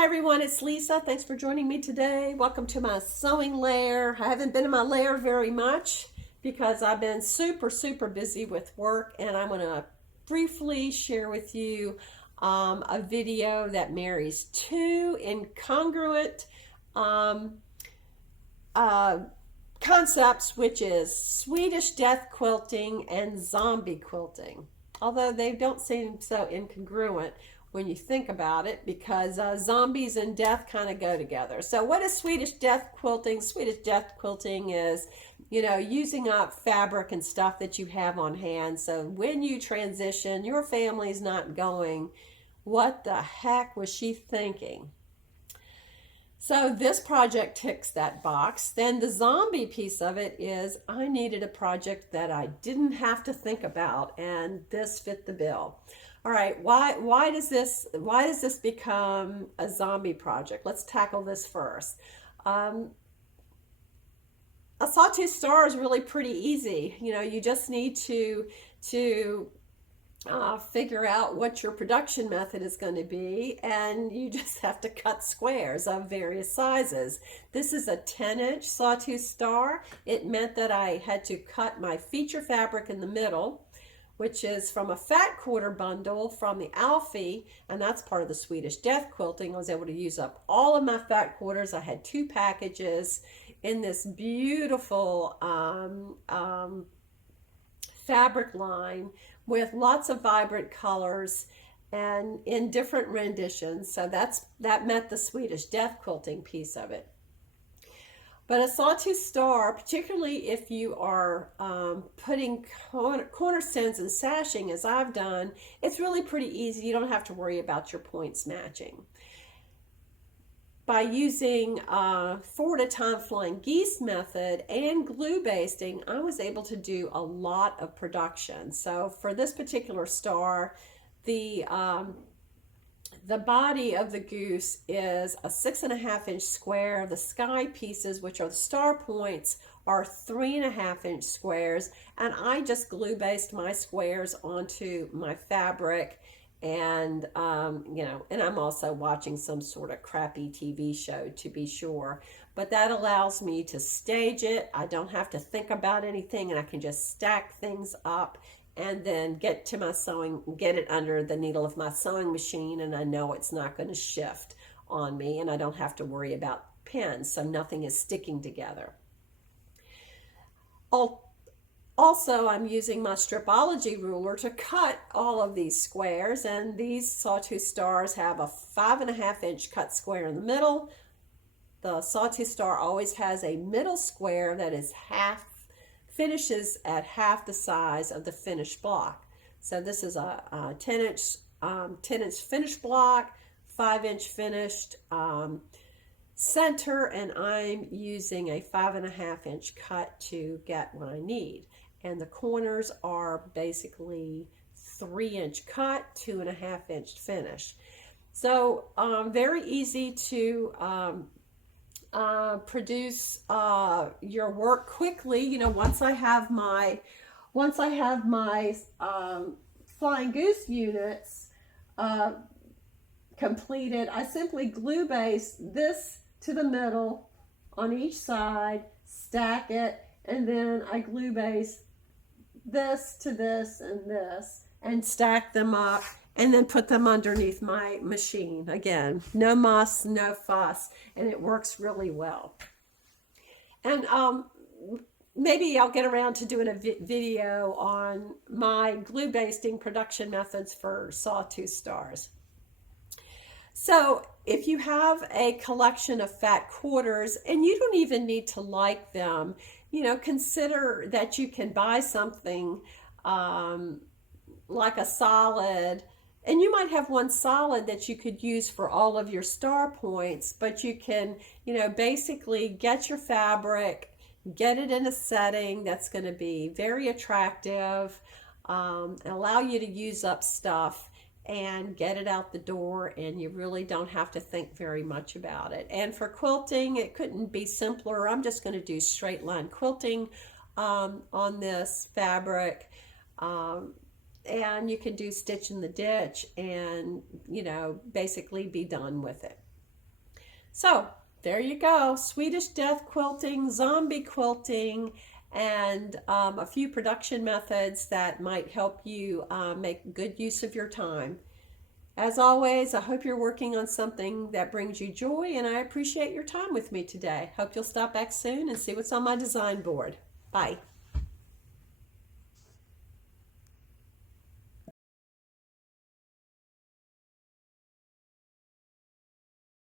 Hi everyone, it's Lisa. Thanks for joining me today. Welcome to my sewing lair. I haven't been in my lair very much because I've been super busy with work, and I'm going to briefly share with you a video that marries two incongruent um, uh, concepts, which is Swedish death quilting and zombie quilting. Although they don't seem so incongruent when you think about it, because zombies and death kind of go together. So, what is Swedish death quilting? Swedish death quilting is, using up fabric and stuff that you have on hand. So, when you transition, your family's not going, "What the heck was she thinking?" So this project ticks that box. Then the zombie piece of it is I needed a project that I didn't have to think about, and this fit the bill. All right, why does this become a zombie project? Let's tackle this first. Um, a Sawtooth Star is really pretty easy. You just need to figure out what your production method is going to be, and you just have to cut squares of various sizes. This is a 10-inch Sawtooth Star. It meant that I had to cut my feature fabric in the middle, which is from a fat quarter bundle from the Alfie, and that's part of the Swedish death quilting. I was able to use up all of my fat quarters. I had two packages in this beautiful fabric line with lots of vibrant colors and in different renditions. So that met the Swedish death quilting piece of it. But a Sawtooth Star, particularly if you are putting corner stems and sashing, as I've done, it's really pretty easy. You don't have to worry about your points matching. By using 4 at a time flying geese method and glue basting, I was able to do a lot of production. So for this particular star, the body of the goose is a 6.5-inch square. The sky pieces, which are the star points, are 3.5-inch squares, and I just glue based my squares onto my fabric. And and I'm also watching some sort of crappy TV show, to be sure, but that allows me to stage it. I don't have to think about anything, and I can just stack things up and then get to my sewing, get it under the needle of my sewing machine, and I know it's not going to shift on me, and I don't have to worry about pins, so nothing is sticking together. Also, I'm using my stripology ruler to cut all of these squares, and these Sawtooth Stars have a 5.5-inch cut square in the middle. The Sawtooth Star always has a middle square that is finishes at half the size of the finished block. So this is a 10-inch finished block, 5-inch finished center, and I'm using a 5.5-inch cut to get what I need. And the corners are basically 3-inch cut, 2.5-inch finish. So very easy to produce your work quickly. Once I have my flying goose units completed, I simply glue base this to the middle on each side, stack it, and then I glue base this to this and stack them up, and then put them underneath my machine. Again, no muss, no fuss, and it works really well. And maybe I'll get around to doing a video on my glue basting production methods for Sawtooth Stars. So if you have a collection of fat quarters, and you don't even need to like them, consider that you can buy something like a solid, and you might have one solid that you could use for all of your star points, but you can, basically get your fabric, get it in a setting that's going to be very attractive, and allow you to use up stuff and get it out the door, and you really don't have to think very much about it. And for quilting, it couldn't be simpler. I'm just going to do straight line quilting on this fabric, and you can do stitch in the ditch and basically be done with it. So there you go, Swedish death quilting, zombie quilting, and a few production methods that might help you make good use of your time. As always, I hope you're working on something that brings you joy, and I appreciate your time with me today. Hope you'll stop back soon and see what's on my design board. Bye.